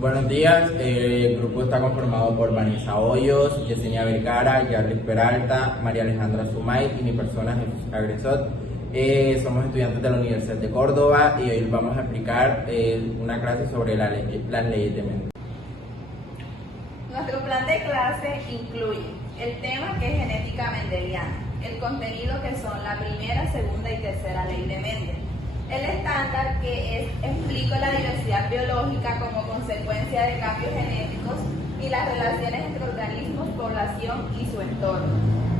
Buenos días, el grupo está conformado por Vanessa Hoyos, Yesenia Vergara, Yarlis Peralta, María Alejandra Sumay y mi persona Jesús Agresot. Somos estudiantes de la Universidad de Córdoba y hoy vamos a explicar una clase sobre las leyes de Mendel. Nuestro plan de clase incluye el tema, que es genética mendeliana, el contenido, que son la primera, segunda y tercera ley de Mendel, el estándar, que explica la diversidad biológica como consecuencia de cambios genéticos y las relaciones entre organismos, población y su entorno,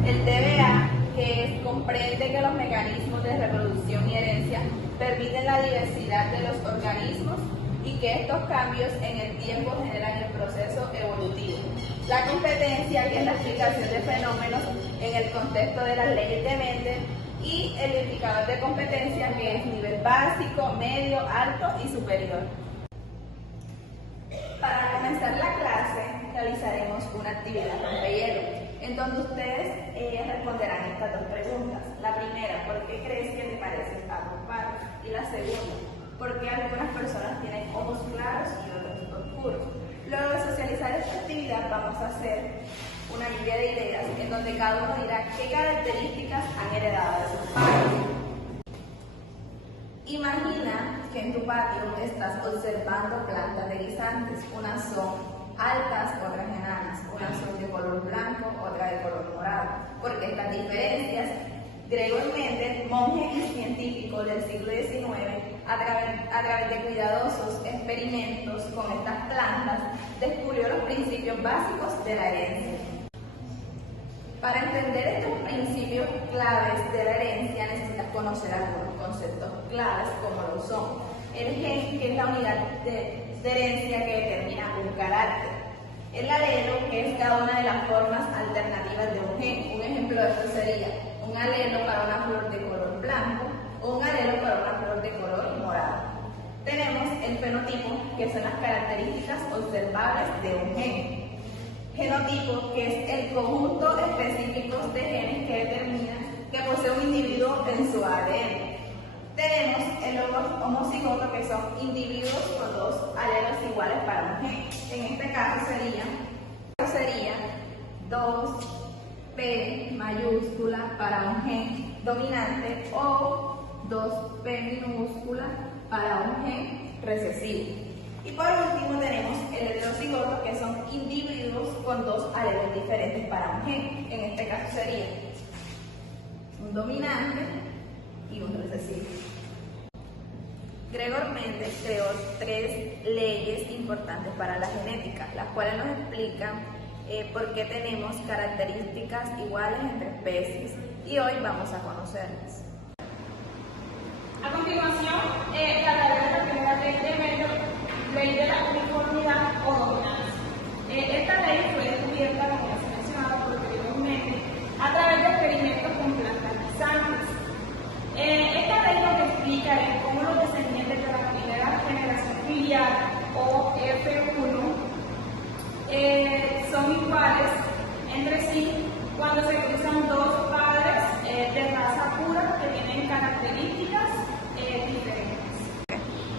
el TBA, que comprende que los mecanismos de reproducción y herencia permiten la diversidad de los organismos y que estos cambios en el tiempo generan el proceso evolutivo. La competencia, que es la explicación de fenómenos en el contexto de las leyes de Mendel, y el indicador de competencia, que es nivel básico, medio, alto y superior. Para comenzar la clase realizaremos una actividad rompehielo, en donde ustedes responderán estas dos preguntas. La primera, ¿por qué crees que te parecen agrupados? Y la segunda, ¿por qué algunas personas tienen ojos claros y otros oscuros? Luego de socializar esta actividad vamos a hacer una lluvia de ideas en donde cada uno dirá qué características han heredado de sus padres. Imagina que en tu patio estás observando plantas de guisantes. Unas son altas, otras enanas. Unas son de color blanco, otras de color morado. ¿Por qué estas diferencias? Gregor Mendel, monje y científico del siglo XIX, a través de cuidadosos experimentos con estas plantas, descubrió los principios básicos de la herencia. Para entender estos principios claves de la herencia necesitas conocer algunos conceptos claves, como lo son el gen, que es la unidad de herencia que determina un carácter; el alelo, que es cada una de las formas alternativas de un gen. Un ejemplo de esto sería un alelo para una flor de color blanco o un alelo para una flor de color morado. Tenemos el fenotipo, que son las características observables de un gen. Genotipo, que es el conjunto específico de genes que determinan que posee un individuo en su ADN. Tenemos el homocigoto, que son individuos con dos alelos iguales para un gen. En este caso sería 2P mayúscula para un gen dominante o 2P minúscula para un gen recesivo. Y por último tenemos el heterocigoto, que son individuos con dos alelos diferentes para un gen. En este caso sería un dominante y un recesivo. Gregor Mendel creó 3 leyes importantes para la genética, las cuales nos explican por qué tenemos características iguales entre especies, y hoy vamos a conocerlas. A continuación, trataré la primera ley de Mendel, ley de la uniformidad o dominancia. Esta ley fue descubierta, como ya se mencionaba, por Gregor Mendel a través de experimentos con plantas guisantes. Esta ley lo que explica es cómo los descendientes de la primera generación filial o F1 son iguales entre sí cuando se cruzan dos padres de raza pura que tienen características diferentes.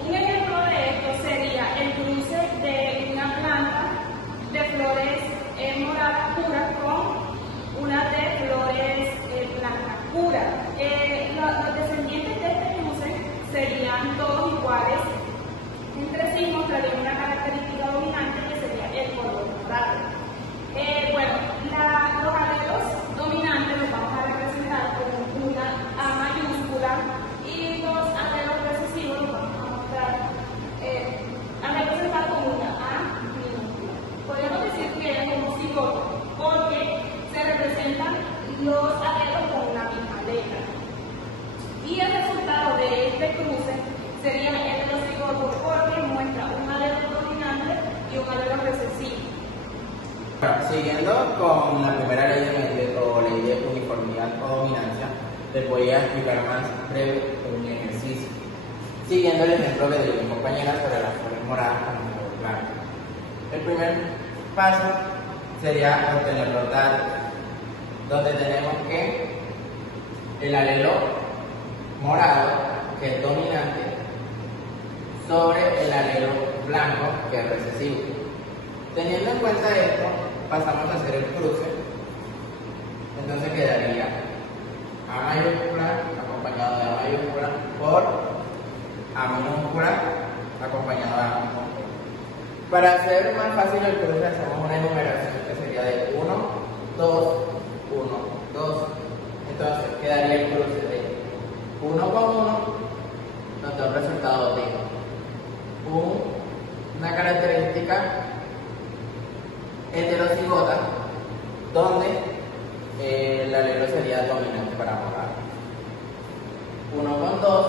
Un ejemplo de esto sería el cruce de una planta de flores moradas puras con una de flores blancas puras. Los descendientes de este cruce serían todos iguales entre sí, mostrarían una característica dominante que sería el color morado. Los alelos dominantes los vamos a representar con una A mayúscula y los alelos recesivos los vamos a representar con una A minúscula. Podemos decir que es homocigoto porque se representan los alelos con una misma letra. Y el resultado de este cruce sería el heterocigoto porque muestra un alelo dominante y un alelo recesivo. Siguiendo con la primera ley de Mendel o ley de uniformidad o dominancia, les voy a explicar más breve un ejercicio. Siguiendo el ejemplo que dio mi compañera sobre las flores moradas con el color blanco. El primer paso sería obtener los datos, donde tenemos que el alelo morado, que es dominante, sobre el alelo blanco, que es recesivo. Teniendo en cuenta esto, pasamos a hacer el cruce. Entonces quedaría A mayúscula acompañado de A mayúscula por A minúscula acompañado de A minúscula. Para hacer más fácil el cruce, hacemos una enumeración que sería de 1, 2, 1, 2. Entonces quedaría el cruce de 1 con 1, nos da un resultado de una característica heterocigota, donde el alelo sería dominante para morado. 1 con 2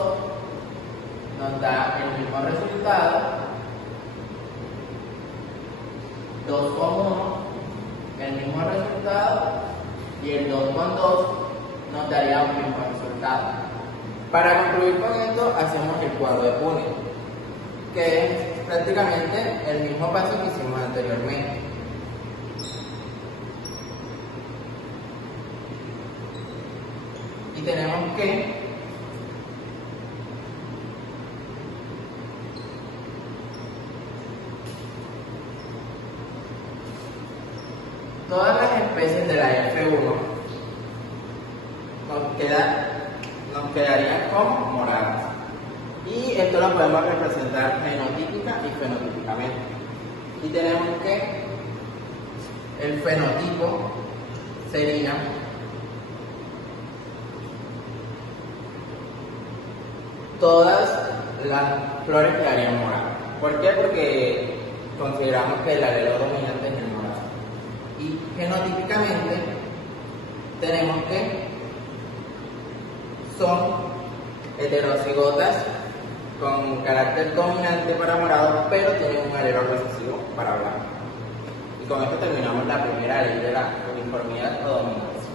nos da el mismo resultado. 2 con 1, el mismo resultado, y el 2 con 2 nos daría un mismo resultado. Para concluir con esto, hacemos el cuadro de Punnett, que es prácticamente el mismo paso que hicimos anteriormente. Y tenemos que todas las especies de la F1 nos quedarían como moradas. Y esto lo podemos representar genotípica y fenotípicamente. Y tenemos que el fenotipo sería todas las flores quedarían moradas. ¿Por qué? Porque consideramos que el alelo dominante es el morado. Y genotípicamente tenemos que son heterocigotas con carácter dominante para morado, pero tienen un alelo recesivo para blanco. Y con esto terminamos la primera ley de la uniformidad o dominancia.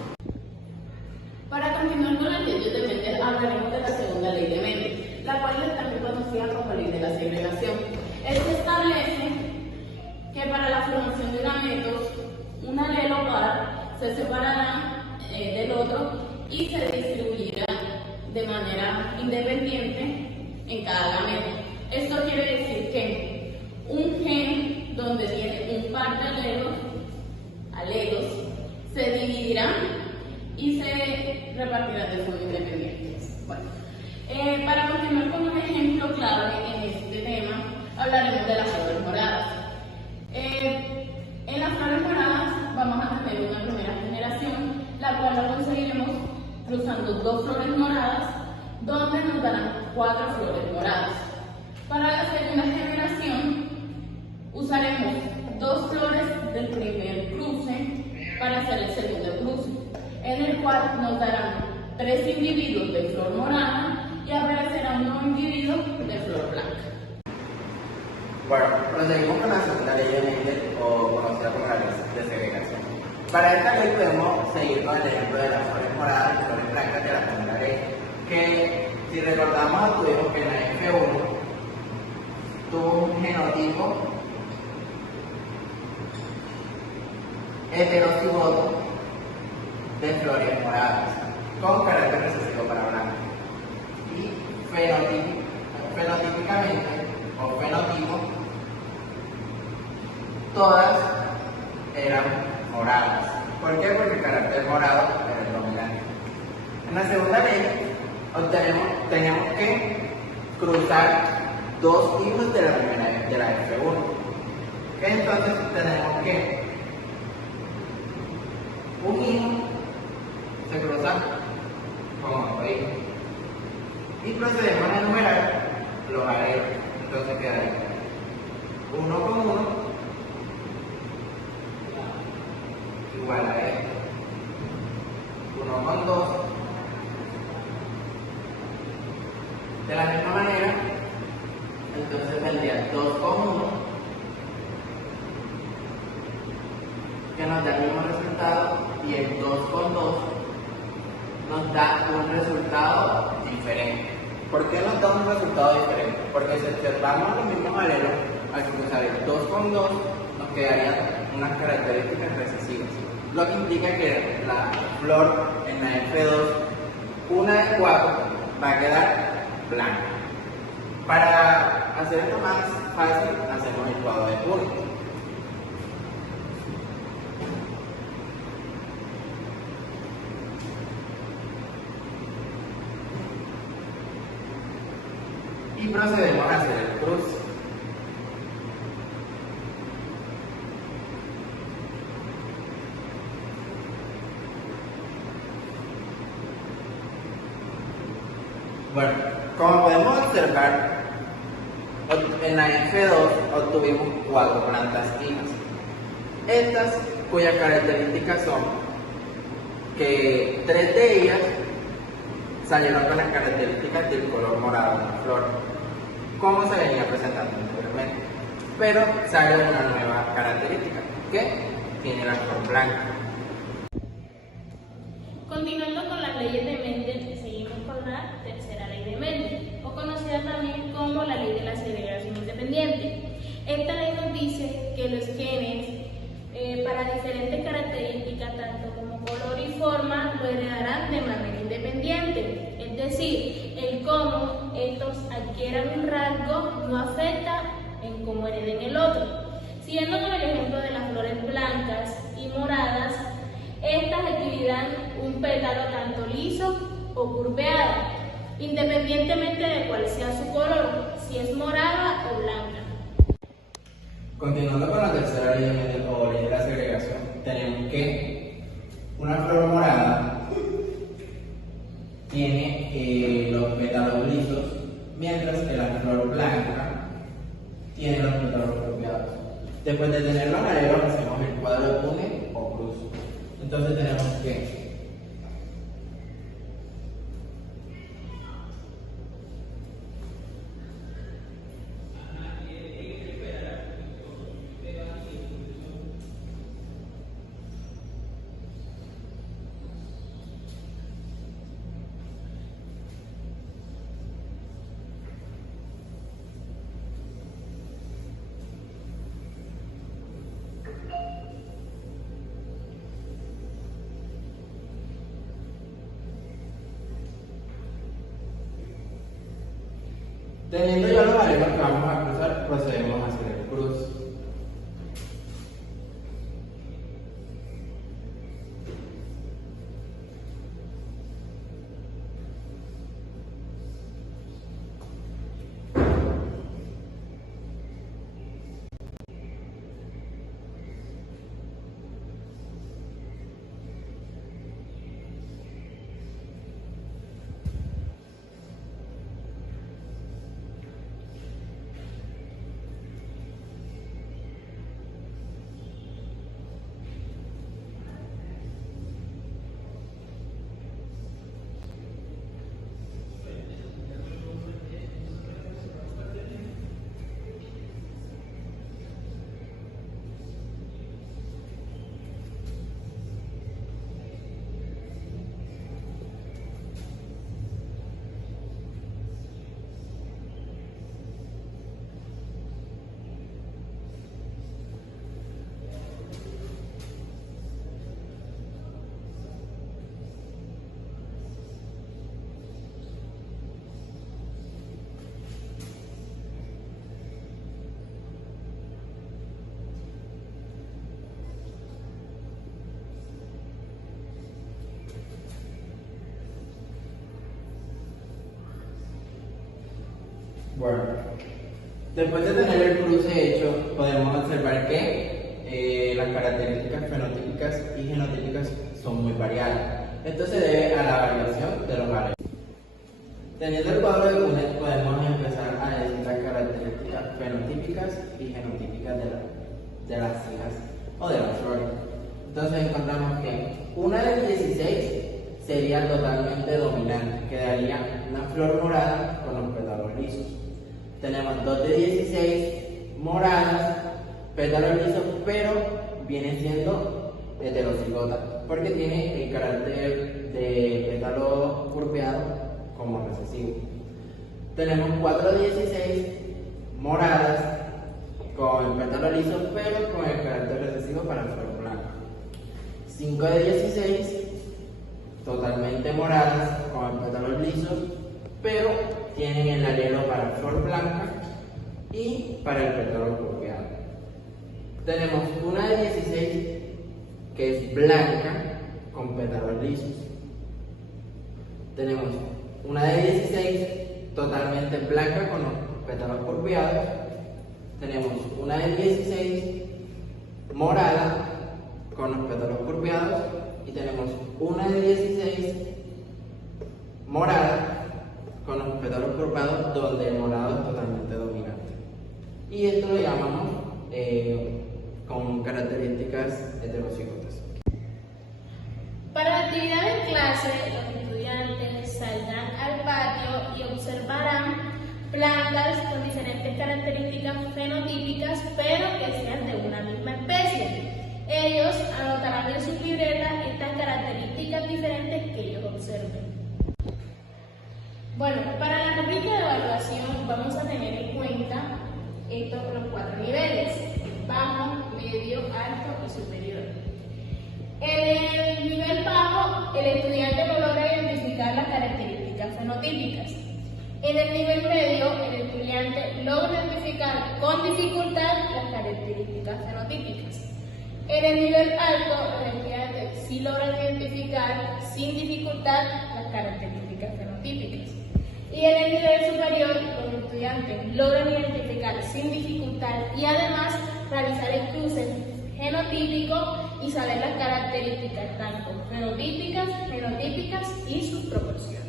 Para continuar con las leyes de Mendel, hablaremos de la segunda ley de Mendel, la cual es también conocida como ley de la segregación. Esta establece que para la formación de gametos, un alelo par se separará del otro y se distribuirá de manera independiente en cada gameto. Esto quiere decir que un gen donde tiene un par de alelos se dividirán y se repartirán de forma independiente. Bueno, para continuar con un ejemplo clave en este tema, hablaremos de las flores moradas. En las flores moradas vamos a tener una primera generación, la cual la conseguiremos cruzando 2 flores moradas, donde nos darán 4 flores moradas. Para la segunda generación, usaremos 2 flores del primer cruce para hacer el segundo cruce, en el cual nos darán 3 individuos de flor morada y aparecerá un nuevo individuo de flor blanca. Bueno, proseguimos con la segunda ley de Mendel, o conocida como la ley de segregación. Para esta ley podemos seguir con el ejemplo de las flores moradas y flores blancas de la primera ley, que si recordamos tuvimos que en la F1 tuvo un genotipo heterocigoto de flores moradas con carácter recesivo para blanco, y fenotípicamente o fenotipo todas eran moradas. ¿Por qué? Porque el carácter morado era el dominante. En la segunda ley tenemos que cruzar 2 hijos de la primera de la F1. Entonces tenemos que un hijo se cruza con otro hijo. Y procedemos a enumerar los alelos. Entonces quedaría 1 con 1 igual a esto. 1 con 2. De la misma manera, entonces vendría 2 con 1, que nos da el mismo resultado, y el 2 con 2 nos da un resultado diferente. ¿Por qué nos da un resultado diferente? Porque si observamos los mismos alelos, al cruzar el 2 con 2, nos quedarían unas características recesivas, lo que implica que la flor en la F2, una de 4, va a quedar blanca. Para hacer esto más fácil, hacemos el cuadro de puntos. Y procedemos a hacer el cruce. Bueno, como podemos observar, en la F2 obtuvimos 4 plantas hijas. Estas, cuyas características son que 3 de ellas salieron con las características del color morado de la flor, como se venía presentando anteriormente. Pero sale una nueva característica, que tiene la flor blanca. Continuando con las leyes de Mendel, seguimos con la tercera ley de Mendel, o conocida también como la ley de la segregación independiente. Esta ley nos dice que los genes, para diferentes características, tanto como color y forma, lo heredarán de manera independiente. Es decir, el cómo estos adquieran un rasgo no afecta en cómo hereden el otro. Siguiendo con el ejemplo de las flores blancas y moradas, estas adquirirán un pétalo tanto liso o curveado, independientemente de cuál sea su color, si es morada o blanca. Continuando con la tercera ley de Mendel o ley de la segregación, tenemos que una flor morada tiene los pétalos lisos, mientras que la flor blanca tiene los pétalos curveados. Después de tener los aleros, hacemos el cuadro de Punnett o cruz. Entonces tenemos que teniendo ya los aleros que vamos a cruzar, procedemos a hacer el cruz. Bueno, después de tener el cruce hecho, podemos observar que las características fenotípicas y genotípicas son muy variadas. Esto se debe a la variación de los alelos. Teniendo el cuadro de Punnett, podemos empezar a decir las características fenotípicas y genotípicas de las hijas o de las flores. Entonces encontramos que una de 16 sería totalmente dominante, quedaría una flor morada con los pétalos lisos. Tenemos 2 de 16 moradas, pétalos lisos, pero viene siendo heterocigota porque tiene el carácter de pétalo curveado como recesivo. Tenemos 4 de 16 moradas con el pétalo liso, pero con el carácter recesivo para la flor blanca. 5 de 16 totalmente moradas con pétalos lisos, pero tienen el alelo para flor blanca. y para el pétalo curviado. Tenemos una de 16 que es blanca con pétalos lisos. Tenemos una de 16 totalmente blanca con los pétalos curviados. Tenemos una de 16 morada con los pétalos curviados y tenemos una de 16 morada con los pétalos curvados donde el morado es totalmente dominante. Y esto lo llamamos con características heterocigotas. Para la actividad en clase, los estudiantes saldrán al patio y observarán plantas con diferentes características fenotípicas, pero que sean de una misma especie. Ellos anotarán en sus libretas estas características diferentes que ellos observen. Bueno, para la rubrica de evaluación vamos a tener en cuenta los 4 niveles: bajo, medio, alto y superior. En el nivel bajo, el estudiante no logra identificar las características fenotípicas. En el nivel medio, el estudiante logra identificar con dificultad las características fenotípicas. En el nivel alto, el estudiante sí logra identificar sin dificultad las características fenotípicas. Y en el nivel superior, los estudiantes logran identificar sin dificultad y además realizar el cruce genotípico y saber las características tanto fenotípicas y sus proporciones.